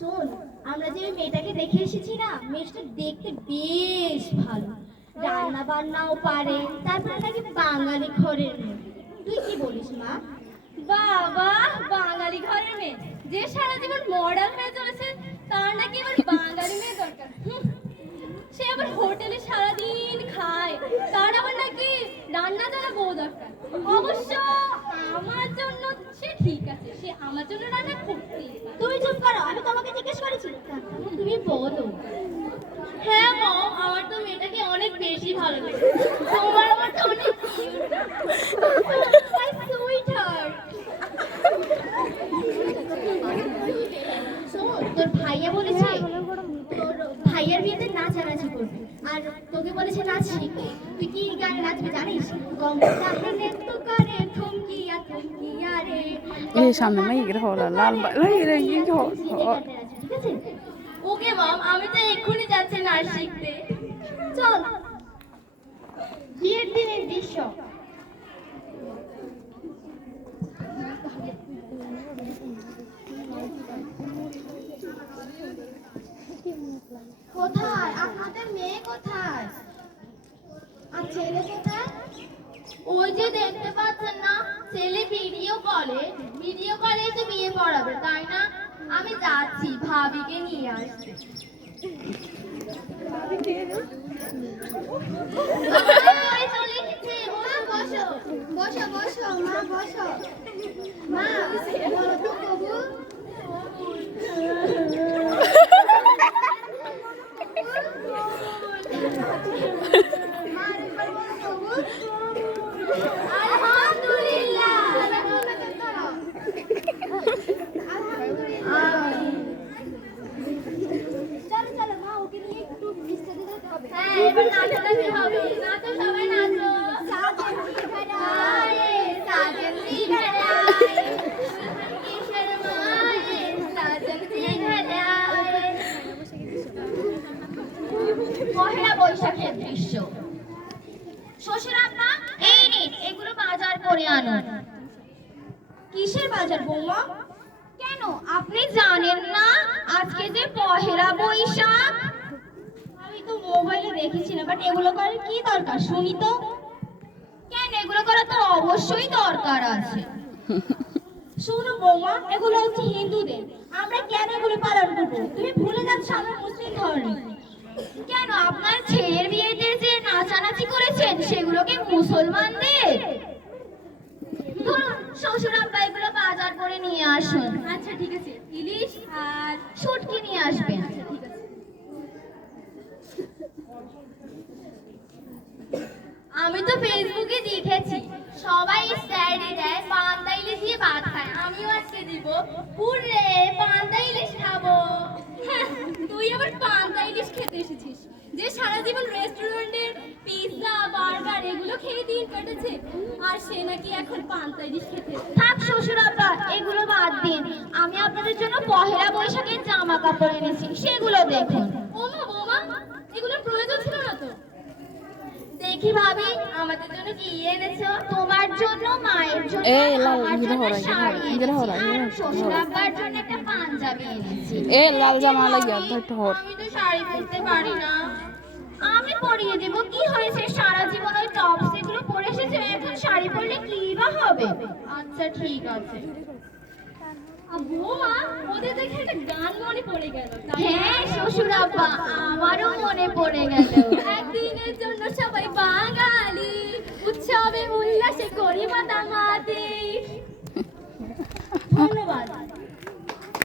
শোন, আমরা যে ওই মেয়েটাকে দেখে এসেছি না, মেয়েটা দেখতে বেশ ভালো, রান্না বান্নাও পারে, তারপরে নাকি বাঙালি ঘরের মেয়ে। তুই কি বলিস মা? বাবা, বাঙালি ঘরের মেয়ে যে সারা জীবন মডার্ন হয়ে চলেছে, তার নাকি এবার বাঙালি মেয়ে দরকার? সে আবার হোটেলে সারাদিন খায়, তার আবার নাকি রান্না জানা বউ দরকার। অবশ্য আমার জন্য সে ঠিক আছে, সে আমার জন্য রান্না করতেই পারে। তুমি চুপ করো, আমি তোমাকে জিজ্ঞেস করেছি। তুমি বলো। হ্যাঁ মম, আমার তো মেয়েটাকে অনেক বেশি ভালো লাগে। তোমার আমার তো অনেক সুইটহার্ট। শোন, তোর ভাইয়া বলেছে তোর ভাইয়ার বিয়েতে নাচানাচি করবে, আর তোকে বলেছে নাচ শিখতে। তুই কি গানে নাচবে জানিস? গঙ্গা হেলে তো করে থমকিয়া থমকিয়া রে। এই সামনে মাই গেলে হলো লাল বাই রে কি হলো। ঠিক আছে? ওকে মম, আমি তো এক্ষুনি যাচ্ছি নাচ শিখতে। চল। বিয়ের দিনের দৃশ্য। কোথায় আপনাদের মেয়ে, কোথায়? আর ছেলে কোথায়? ওই যে দেখতে পাচ্ছেন না, ছেলে ভিডিও কলে তো বিয়ে পড়াবে, তাই না? আমি যাচ্ছি ভাবিকে নিয়ে আসতে। এই চলে এসেছে, বসো বসো। বসো বসো মা, বসো। মা বলো তো কবুল। মা একবার বলো কবুল। আলহামদুলিল্লাহ। চলো চলো মা, ওকে নিয়ে একটু বিস্তারিত যেতে হবে। হ্যাঁ, এবার নাচানাচি হবে। নাচো সবাই, নাচো। সাজেন আয়ে সাজন জি ঘর আয়ে, কিশোর মায়ে সাজন জি ঘর আয়ে। পহেলা বৈশাখের দৃশ্য। শ্বশুর আব্বা, এই নিন, এগুলো বাজার করে আনুন। কিসের বাজার বৌমা? কেন, আপনি জানেন না আজকে যে পহেলা বৈশাখ? আমি তো মোবাইলে দেখেছি না, বাট এগুলো করার কি দরকার শুনি তো। কেন, এগুলো করা তো অবশ্যই দরকার আছে। শোনো বৌমা, এগুলো হচ্ছে হিন্দুদের, আমরা কেন এগুলো পালন করবো? তুমি ভুলে যাচ্ছ আমরা মুসলিম ধর্মী। কেন, আপনার ছেলের বিয়েতে যে নাচানাচি করেছেন সেগুলো কি মুসলমানদের? ধরুন, শ্বশুর আব্বা এগুলো বাজার করে নিয়ে আসুন। আচ্ছা ঠিক আছে, ইলিশ আর শুটকি নিয়ে আসবেন। আচ্ছা ঠিক আছে। আমি তো ফেসবুকে দেখেছি সবাই স্ট্যাটাস দেয় পান্তা ইলিশ দিয়ে ভাত খায়, আমিও আজকে দিব। হুররে, পান্তা ইলিশ খাবো। হ্যাঁ, তুই আবার পান্তা ইলিশ খেতে এসেছিস? যে সারা জীবন রেস্টুরেন্টের পিৎজা বার্গার এগুলো খেয়ে দিন কেটেছে, আর সে নাকি এখন পান্তা ইলিশ খেতে। থাক শ্বশুর আব্বা, এগুলো বাদ দিন। আমি আপনাদের জন্য পহেলা বৈশাখের জামা কাপড় এনেছি, সেগুলো দেখুন। ওমা বোমা, এগুলোর প্রয়োজন ছিল না তো। দেখি ভাবি, আমাদের জন্য কি এনেছো? তোমার জন্য, মায়ের জন্য, এই লাল আমার ইগরা জন্য হরা শাড়ি ইগরা এনেছি, হরা আর শ্বশুর আব্বার জন্য একটা পাঞ্জাবি এনেছি। এ লাল জামা দেখি লাগিয়া ভাবি, ধরতে হর আমি তো শাড়ি পরতে পারি না। আমি পরিয়ে দেব, কি হয়েছে? সারা জীবন ওই টপস এগুলো পরে এসেছে, এখন শাড়ি পরলে কি বা হবে? আচ্ছা ঠিক আছে। বৌমা, ওদের দেখে একটা গান মনে পড়ে গেল। হ্যাঁ শ্বশুর আব্বা, আমারও মনে পড়ে গেল। একদিনের জন্য সবাই বাঙালি, উৎসবে উল্লাসে করি মাতামা।